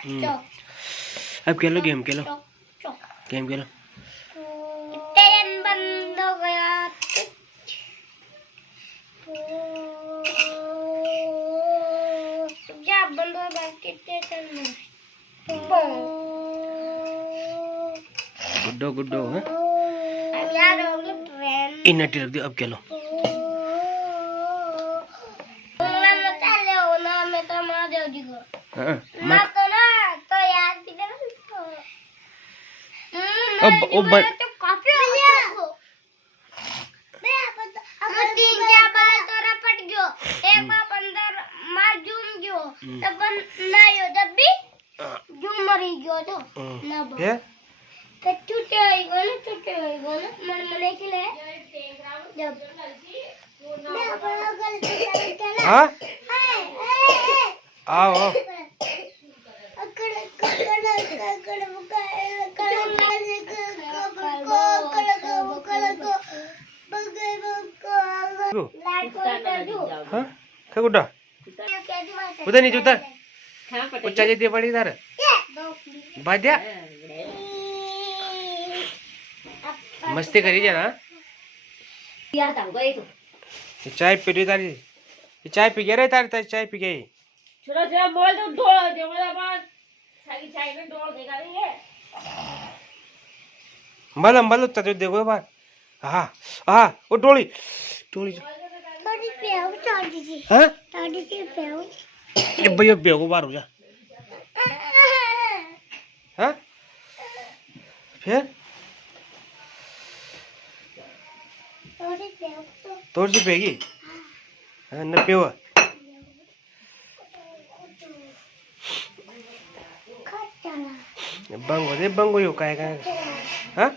अब खेलो गेम खेलो गेम खेलो। ट्रेन बंद हो गया। जा बंद हो गया स्टेशन में। गुड्डो गुड्डो है अब यार होगी ट्रेन। इन्हें रख दियो। अब खेलो। हाँ मैं तो ना तो याद भी ना अब तो काफी अच्छा हो। अब 3-4 बार तो रपट गयो। एक बार अंदर मार जूम गयो तब ना यो जब भी जूम मरी गयो तो ना ये तो छूटे होई गो ना मन मने के लिए जब हाँ आओ हाँ क्या गुड्डा उधर नहीं उधर उच्चा जी पड़ी इधर बाध्या मस्ती करी जा ना। चाय पी रही तारी चाय पी गया रे तारी चाय पी गई छोरा छोरा बोल तो ढोल दे बोला बात सारी चाय में ढोल देगा ये मलम मलम तो देखो बार हाँ हाँ वो टोली टोली थोड़ी पेव थोड़ी सी हाँ थोड़ी सी पेव ये भैया बेगो बार हो जा हाँ फिर थोड़ी सी पेगी हाँ न पेवा बंगो दे बंगो यो काय काय हाँ